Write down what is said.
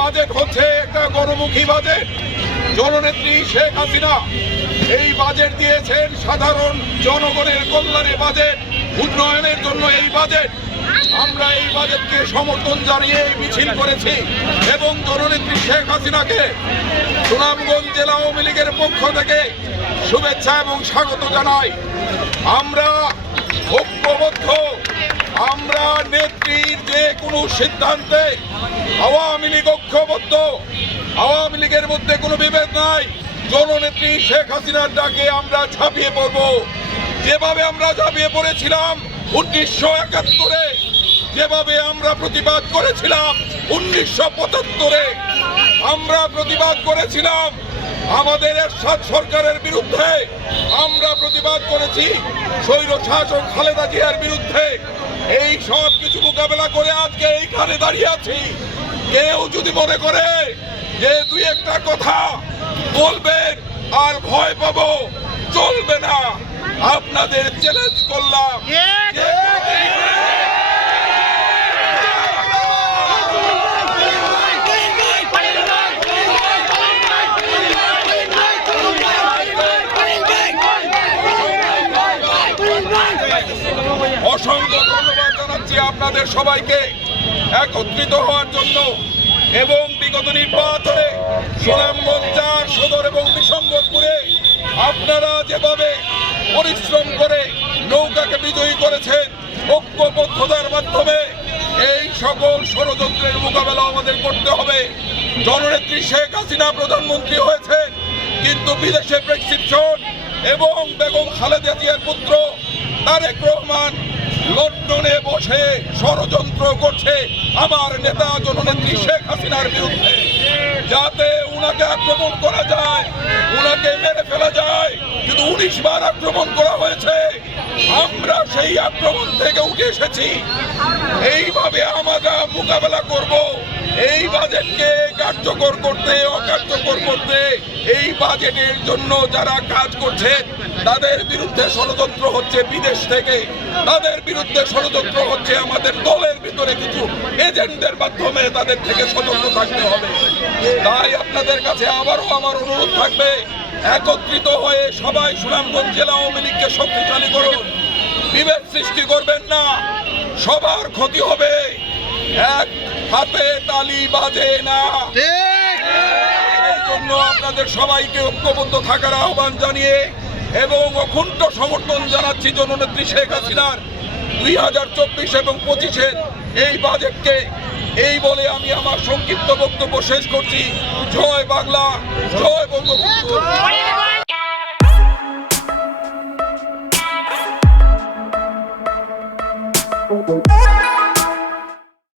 Budget হচ্ছে একটা গণমুখী budget. জননেত্রী শেখ হাসিনা এই বাজেট দিয়েছেন সাধারণ জনগণের কল্যাণে বাজেট, উন্নয়নের জন্য এই বাজেট। আমরা এই বাজেটকে সমর্থন জানিয়ে মিছিল করেছি এবং জননেত্রী শেখ হাসিনাকে সুনামগঞ্জ জেলা আওয়ামী লীগের পক্ষ থেকে শুভেচ্ছা এবং স্বাগত জানাই। আমরা ঐক্যবদ্ধ নেত্রীর যে কোনো সিদ্ধান্তে আওয়ামী লীগ ঐক্যবদ্ধ, আওয়ামী লীগের মধ্যে কোনো বিভেদ নাই। জননেত্রী শেখ হাসিনার ডাকে আমরা ঝাঁপিয়ে পড়ব। যেভাবে আমরা ঝাঁপিয়ে পড়েছিলাম উনিশশো একাত্তরে, যেভাবে আমরা প্রতিবাদ করেছিলাম উনিশশো পঁচাত্তরে, আমরা প্রতিবাদ করেছিলাম আমাদের এরশাদ সরকারের বিরুদ্ধে। আমরা প্রতিবাদ করেছি স্বৈর শাসক খালেদা জিয়ার বিরুদ্ধে। এই সব কিছু মোকাবেলা করে আজকে এইখানে দাঁড়িয়ে আছি। কেউ যদি মনে করে যে দুই একটা কথা বলবেন আর ভয় পাবো চলবে না। আপনাদের চ্যালেঞ্জ করলাম। আপনাদের সবাইকে একত্রিত হওয়ার জন্য এবং বিগত নির্বাচনে সুনামগঞ্জ চার সদর এবং বিশম্বরপুরে আপনারা যেভাবে পরিশ্রম করে নৌকাকে বিজয়ী করেছেন, ঐক্যবদ্ধতার মাধ্যমে এই সকল ষড়যন্ত্রের মোকাবেলা আমাদের করতে হবে। জননেত্রী শেখ হাসিনা প্রধানমন্ত্রী হয়েছেন, কিন্তু বিদেশে প্রেসক্রিপশন এবং বেগম খালেদা জিয়ার পুত্র তারেক রহমান লন্ডনে বসে ষড়যন্ত্র করছে আমার নেতা জননেত্রী শেখ হাসিনার বিরুদ্ধে। যাতে উনাকে আক্রমণ করা যায়, উনাকে মেরে ফেলা যায়। কিন্তু উনিশ বার আক্রমণ করা হয়েছে। আমরা সেই আক্রমণ থেকে উঠে এসেছি। এইভাবে আমরা মোকাবেলা করব। এই বাজেটকে কার্যকর করতে, অকার্যকর করতে, এই বাজেটের জন্য যারা কাজ করছে, তাদের বিরুদ্ধে ষড়যন্ত্র হচ্ছে বিদেশ থেকে। তাদের বিরুদ্ধে ষড়যন্ত্র হচ্ছে আমাদের দলের ভিতরে কিছু এজেন্টদের মাধ্যমে তাদের থেকে সতর্ক থাকতে হবে। তাই আপনাদের কাছে আবারও আমার অনুরোধ থাকবে একত্রিত হয়ে সবাই সুনামগঞ্জ জেলা আওয়ামী লীগকে শক্তিশালী করুন। বিভেদ সৃষ্টি করবেন না। সবার ক্ষতি হবে। এক হাতে তালি বাজে না। জন্য আপনাদের সবাইকে ঐক্যবদ্ধ থাকার আহ্বান জানিয়ে এবং অকুণ্ঠ সমর্থন জানাচ্ছি জননেত্রী শেখ হাসিনার। দুই হাজার চব্বিশ এবং পঁচিশের এই বাজেটকে এই বলে আমি আমার সংক্ষিপ্ত বক্তব্য শেষ করছি। জয় বাংলা জয় বঙ্গবন্ধু। Thank